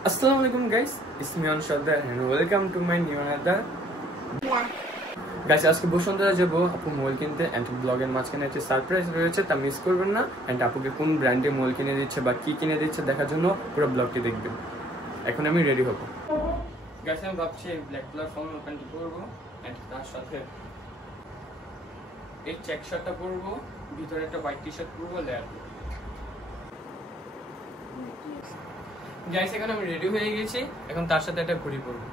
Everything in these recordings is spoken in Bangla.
Assalamualaikum guys, it's me Anshada and welcome to my new another guys. আজকে বসুন্ধরা যাব আপু মোবাইল কিনতে এন্ড ব্লগের মাঝখানে একটা সারপ্রাইজ রয়েছে, তা মিস করবেন না। এন্ড আপুকে কোন ব্র্যান্ডে মোবাইল কিনে দিচ্ছে বা কি কিনে দিচ্ছে দেখার জন্য পুরো ব্লগটি দেখবেন। এখন আমি রেডি হব গাইস। আমি ভাবছি ব্ল্যাক কালার ফোন প্যান্ট পরবো এন্ড তার সাথে এই চেক শার্টটা পরবো, ভিতরে একটা হোয়াইট টি-শার্ট পরবো লেয়ার। গাইস এখন আমি রেডি হয়ে গেছি, এখন তার সাথে একটা ঘড়ি পরবো।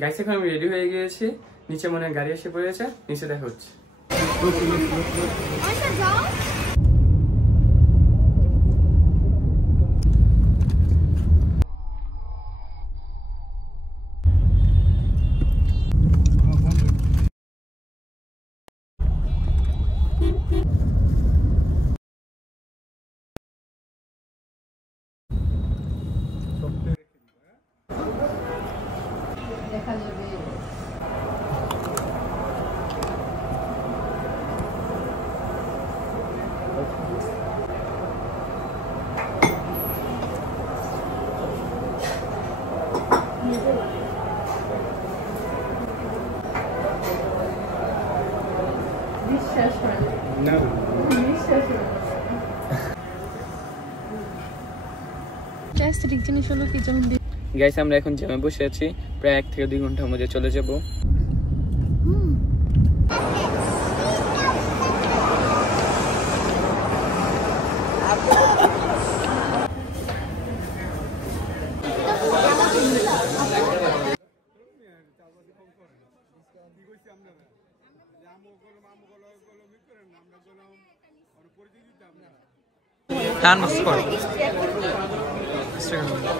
গাইস এখন আমি রেডি হয়ে গিয়েছি, নিচে মনে গাড়ি এসে পড়েছে, নিচে দেখা হচ্ছে। দেখা যাবে বিশ্বাস হয় না, বিশ্বাস হয় প্লাস্টিক জিনিস হলো কি যেমন গাইস আমরা এখন জ্যামে বসে আছি, প্রায় 1 থেকে 2 ঘন্টার মধ্যে চলে যাব।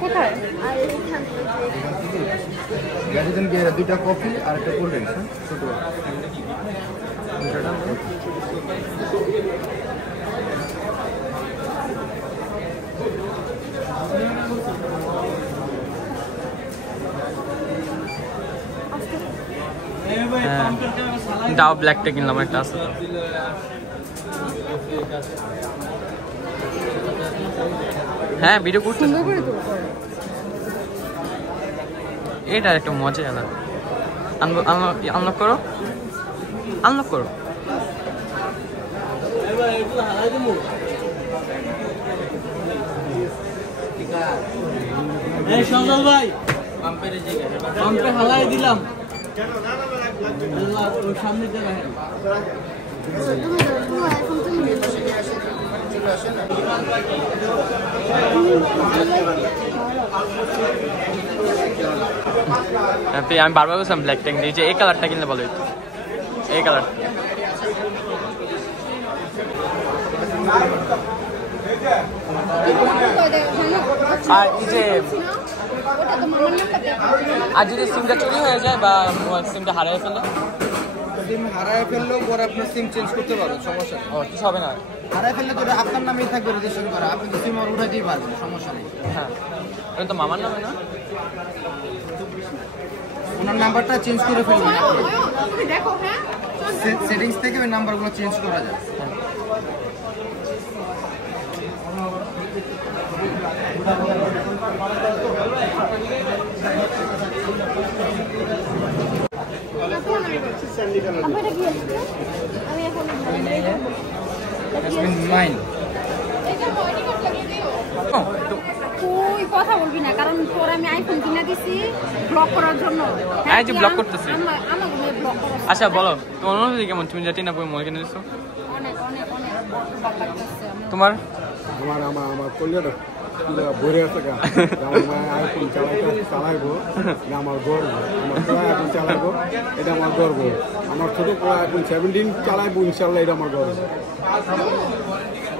কোথায় দুইটা কফি আর একটা কোল্ড ড্রিঙ্কস ছোট। দাও ব্ল্যাকটা কিনলাম, একটা আছে। হ্যাঁ ভিডিও করতে এটা একটা মজা আলাদা। আনলক করো, আনলক করো। ভাই পাম্পে হালাই দিলাম সামনে আমি বারবার বলছিলাম ব্ল্যাক ট্যাঙ্ক দিয়ে, এই কালারটা কিনলে ভালো হতো, এই কালার। আর এই যে আর যদি সিমটা চুরি হয়ে যায় বা সিমটা হারিয়ে ফেলে, সিম হারায় ফেললেও পরে আপনি সিম চেঞ্জ করতে পারবেন, সমস্যা নেই। ও কিছু হবে না, হারায় ফেললে তো আপনার নামেই থাকবে রেজিস্ট্রেশন করা, আপনি তো সিম আর উঠাতেই পারবেন, সমস্যা নেই। হ্যাঁ এটা তো মামার নামে না, ওনার নাম্বারটা চেঞ্জ করে ফেলবেন, দেখো হ্যাঁ সেটিংস থেকে ওই নাম্বারগুলো চেঞ্জ করা যায়। তুই কথা বলবি না, কারণ তোর আমি আইফোন কিনে দিছি ব্লক করার জন্য। এই যে ব্লক করতেছি। আমার ব্লক করো। আচ্ছা বলো তোমার অনুভূতি কেমন, তুমি যাতে না মোবাইল কিনে দিছো? অনেক অনেক অনেক ভালো লাগতেছে তোমার? আমার করলে বইরে আছে গা, আমার মা আইফোন চালাইবো, আমার গর্ব। আমার পোলা এখন চালাইবো, এটা আমার গর্ব। আমার ছোট পোলা এখন 17 চালাইবো, ইনশাল্লাহ এটা আমার গর্ব।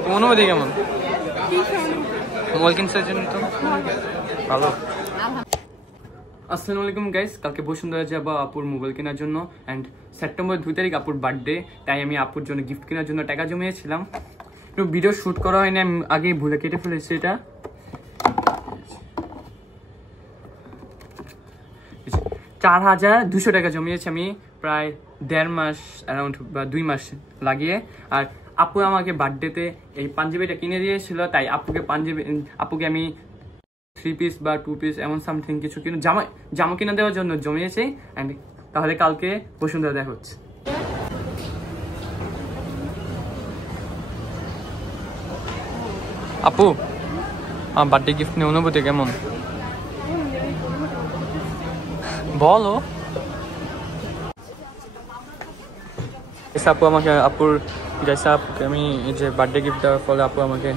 তোমার অনুভূতি কেমন মোবাইল কিনছে জন্য? তো ভালো। আসসালামু আলাইকুম গাইস, কালকে বসুন্ধরা যাব আপুর মোবাইল কেনার জন্য এন্ড সেপ্টেম্বর 2 তারিখ আপুর বার্থডে, তাই আমি আপুর জন্য গিফট কেনার জন্য টাকা জমিয়েছিলাম। একটু ভিডিও শুট করা হয়নি, আমি আগেই ভুলে কেটে ফেলেছি এটা। 4200 টাকা জমিয়েছি আমি প্রায় 1.5 মাস অ্যারাউন্ড বা 2 মাস লাগিয়ে। আর আপু আমাকে বার্থডেতে এই পাঞ্জাবিটা কিনে দিয়েছিল, তাই আপুকে আমি 3 পিস বা 2 পিস এমন সামথিং কিছু জামা কিনে দেওয়ার জন্য জমিয়েছি। অ্যান্ড তাহলে কালকে বসুন্ধরা দেখা হচ্ছে। আপু, আমার বার্থডে গিফট নিয়ে অনুভূতি কেমন বলো? আপু আমাকে আপুকে আমি এই যে বার্থডে গিফট দেওয়ার ফলে আপু আমাকে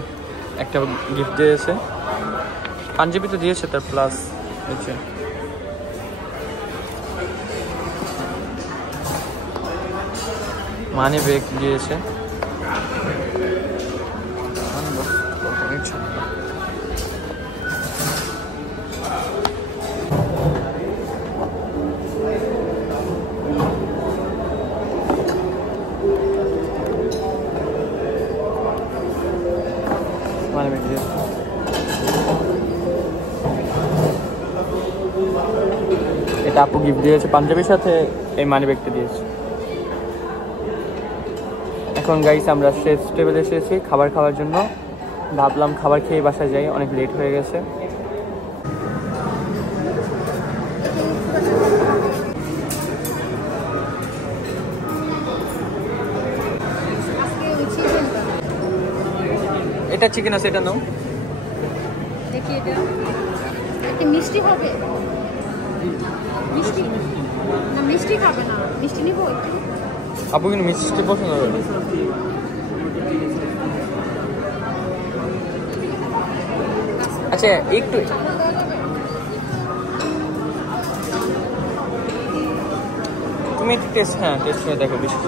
একটা গিফট দিয়েছে, পাঞ্জাবি তো দিয়েছে, তার প্লাস হচ্ছে মানি ব্যাগ দিয়েছে। এটা আপু গিফট দিয়েছে, পাঞ্জাবির সাথে এই মানি ব্যাগটা দিয়েছে। এখন গাইস আমরা শেষ টেবিলে এসেছি খাবার খাওয়ার জন্য। ভাবলাম খাবার খেয়ে বাসায় যাই, অনেক লেট হয়ে গেছে। এটা চিকেন আছে, এটা নাও। দেখি এটা একটা মিষ্টি হবে, মিষ্টি না, মিষ্টি খাবে না, মিষ্টি নিবো একটু। আপু কিন্তু মিষ্টি পছন্দ করে। আচ্ছা একটু তুমি একটু টেস্ট করে দেখো বেশি।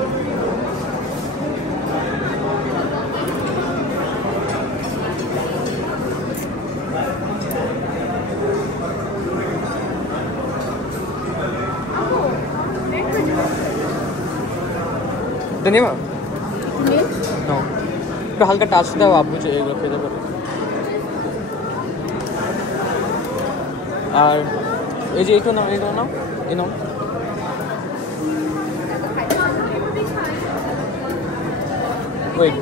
ধন্যবাদ। একটু হালকা টাচ দাও, আপু এগুলো খেতে পারো। আর এই যে এইটা নাও, এইটা নাও, এই নাও। ওয়েট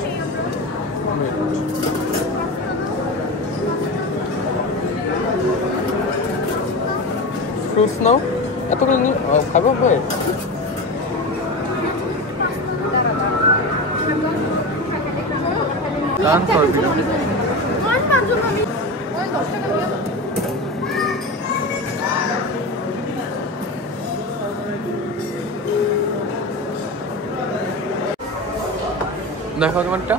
ফ্রুটস নাও, এতগুলো নিয়ে খাবো। ওয়েট দেখো তোমারটা।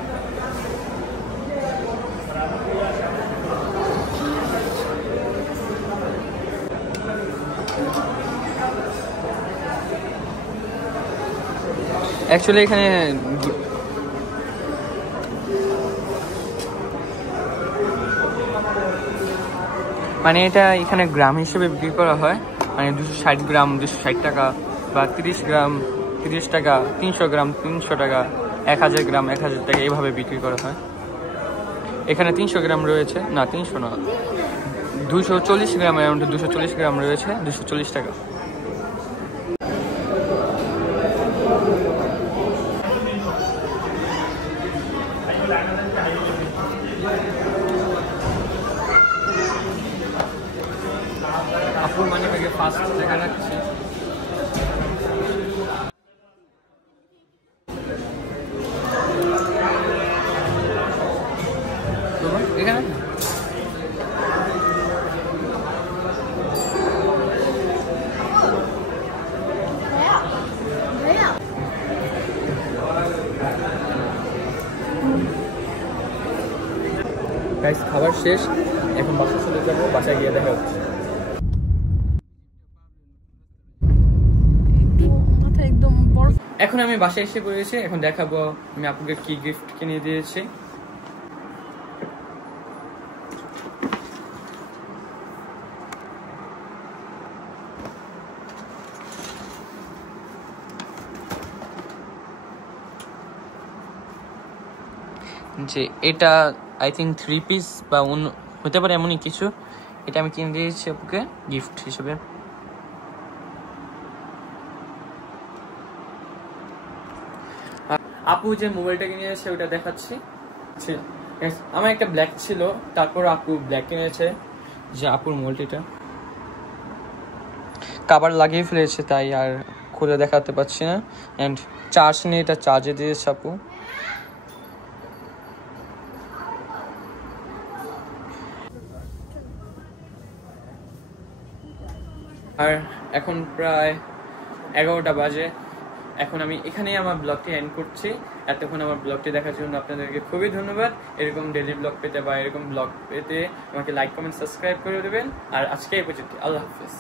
অ্যাকচুয়ালি এখানে মানে এটা এখানে গ্রাম হিসেবে বিক্রি করা হয়, মানে 260 গ্রাম 260 টাকা, বা 30 গ্রাম 30 টাকা, 300 গ্রাম 300 টাকা, 1000 গ্রাম 1000 টাকা, এইভাবে বিক্রি করা হয়। এখানে 300 গ্রাম রয়েছে, না 300 না, 240 গ্রাম, অ্যারাউন্ড 240 গ্রাম রয়েছে, 240 টাকা। আপুর মানে ব্যাগে ফার্স্ট দেখা যাচ্ছে। এখানে গাইস খাবার শেষ, এখন বাসায় চলে যাবো, বাসায় গিয়ে দেখা হচ্ছে। এখন আমি বাসায় এসে পড়েছি, এখন দেখাবো আমি আপুকে কি গিফট কিনে দিয়েছি। যে এটা আই থিঙ্ক 3 পিস বা হতে পারে এমনই কিছু, এটা আমি কিনে দিয়েছি আপুকে গিফট হিসেবে। আপু যে মোবাইলটা কিনে এনেছে ওটা দেখাচ্ছি। আমার একটা ব্ল্যাক ছিল, তারপর আপু ব্ল্যাক কিনেছে। যে আপুর মোবাইলটা কভার লাগিয়ে ফেলেছে, তাই আর খুলে দেখাতে পারছি না। অ্যান্ড চার্জ নিয়ে এটা চার্জে দিয়েছে আপু। আর এখন প্রায় 11টা বাজে। এখন আমি এখানেই আমার ব্লগটি এন্ড করছি। এতক্ষণ আমার ব্লগটি দেখার জন্য আপনাদেরকে খুবই ধন্যবাদ। এরকম ডেইলি ব্লগ পেতে বা এরকম ব্লগ পেতে আমাকে লাইক কমেন্ট সাবস্ক্রাইব করে দেবেন। আর আজকে এই পর্যন্ত, আল্লাহ হাফেজ।